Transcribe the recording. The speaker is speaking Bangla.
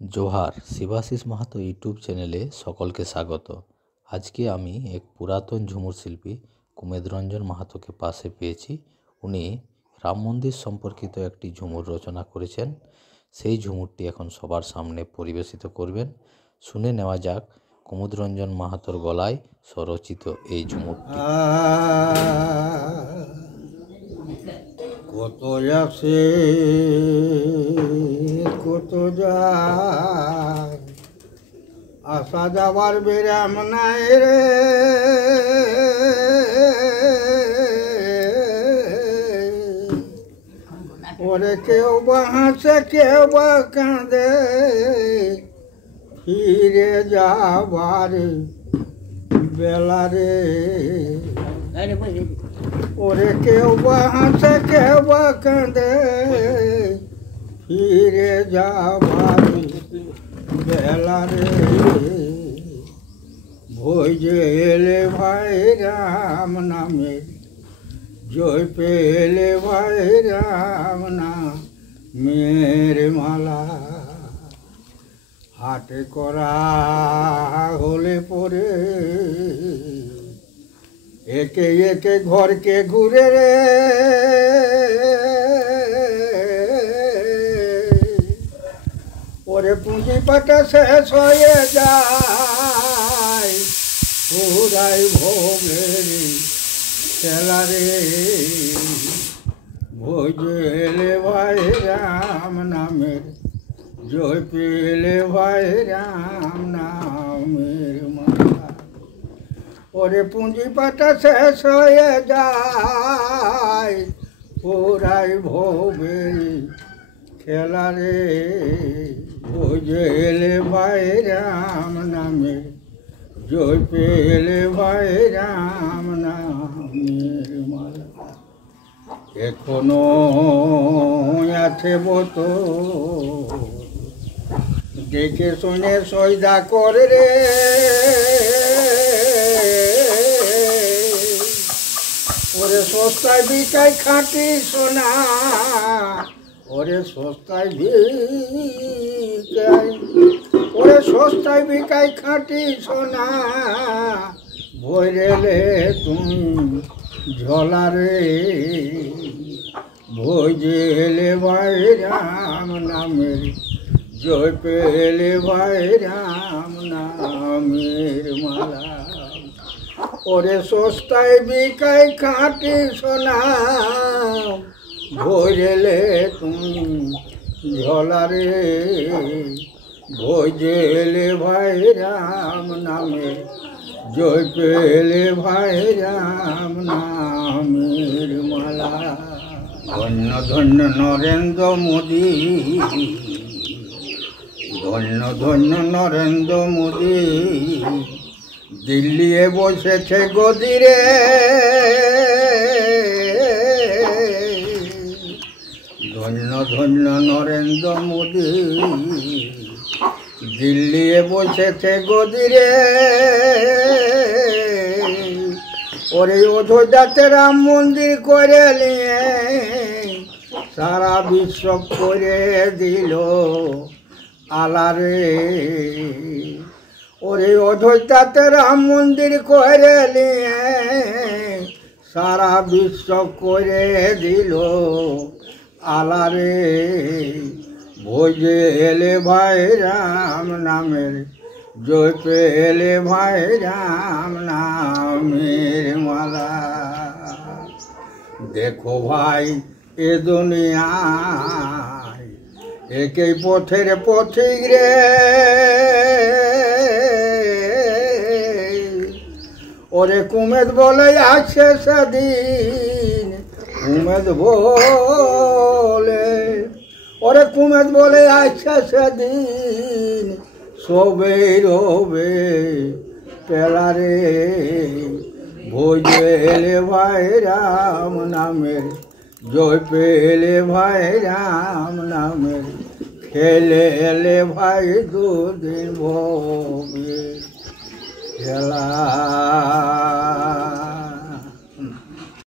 जोहार शिवाशिष माहातो यूट्यूब चैनेले सकलके स्वागत। आज के आमी एक पुरातन झुमुर शिल्पी कुमेद रंजन माहातो के पाशे पेয়েছি। उनी राम मंदिर सम्पर्कित एकटी झुमुर रचना करेছেন। সেই ঝুমুরটি এখন সবার সামনে পরিবেশিত করবেন। শুনে নেওয়া যাক কুমেদ রঞ্জন মাহাতোর গলায় স্বরচিত এই ঝুমুরটি। কত আসে কত যায়, আসা যাবার বিরাম নাই রে। ওরে কেউ বা হাসে কেউ বা কাঁদে, ফিরে যাবার বেলা রে। ওরে কেউ বা হাসে কেউ বা কাঁদে, ফিরে যাবার বেলা রে। ভয় যে এলে ভাই রাম নামে, জয় পেলে ভাই রাম নামের মালা। হাটে করা হলে পরে একে একে ঘরকে ঘুরে রে। ওরে পুঁজি পাটা শেষ হয়ে যায়, পুরাই ভোগের খেলা রে। ভোজেলে ভাই রাম নামের, জয় পেলে ভাই রাম নামের মালা। ওরে পুঁজি পাটা শেষ হয়ে যায়, পুরাই ভোগের খেলা রে। বুঝেলে ভাই রাম নামে, জয় পেলে ভাই রাম নামের মালা। এখনো আছে বতো দেখে শুনে সয়দা করে রে। ওরে সস্তায় বিকায় খাঁটি সোনা, ওরে সস্তায় বিকায়, ওরে সস্তায় বিকায় খাঁটি সোনা। ভৈরেলে তুমি ঝোলা রে। ভোজেলে ভাই রাম নামের, জয় পেলে ভাই রাম নামের মালা। ওরে সস্তায় বিকায় খাঁটি সোনা, ভোজেলে তুমি ঝোলা রে। ভোজেলে ভাই রাম নামে, জয় পেলে ভাই রাম নামের মালা। ধন্য ধন্য নরেন্দ্র মোদী, ধন্য ধন্য নরেন্দ্র মোদী, দিল্লিয়ে বসেছে গদিরে। ধন্য ধন্য নরেন্দ্র মোদী, দিল্লিয়ে বসেছে গদিরে। ওরে অযোধ্যাতে রাম মন্দির করে নিয়ে, সারা বিশ্ব করে দিল আলারে। ওরে অযোধ্যাতে রাম মন্দির করে নিয়ে, সারা বিশ্ব করে দিল আলারে। ভোজেলে ভাই রাম নামের, জয় পেলে ভাই রাম নামের মালা। দেখো ভাই এ দুনিয়ায় একই পথের পথিক রে। ওরে কুমেদ বলে আসছে সেদিন, কুমেদ বলে, ওরে কুমেদ বলে আসছে সেদিন, সবে রবে পেলা রে। ভোজেলে ভাই রাম নামের, জয় পেলে ভাই রাম নামের, খেলে এলে ভাই দুদিন ভোগে খেলা।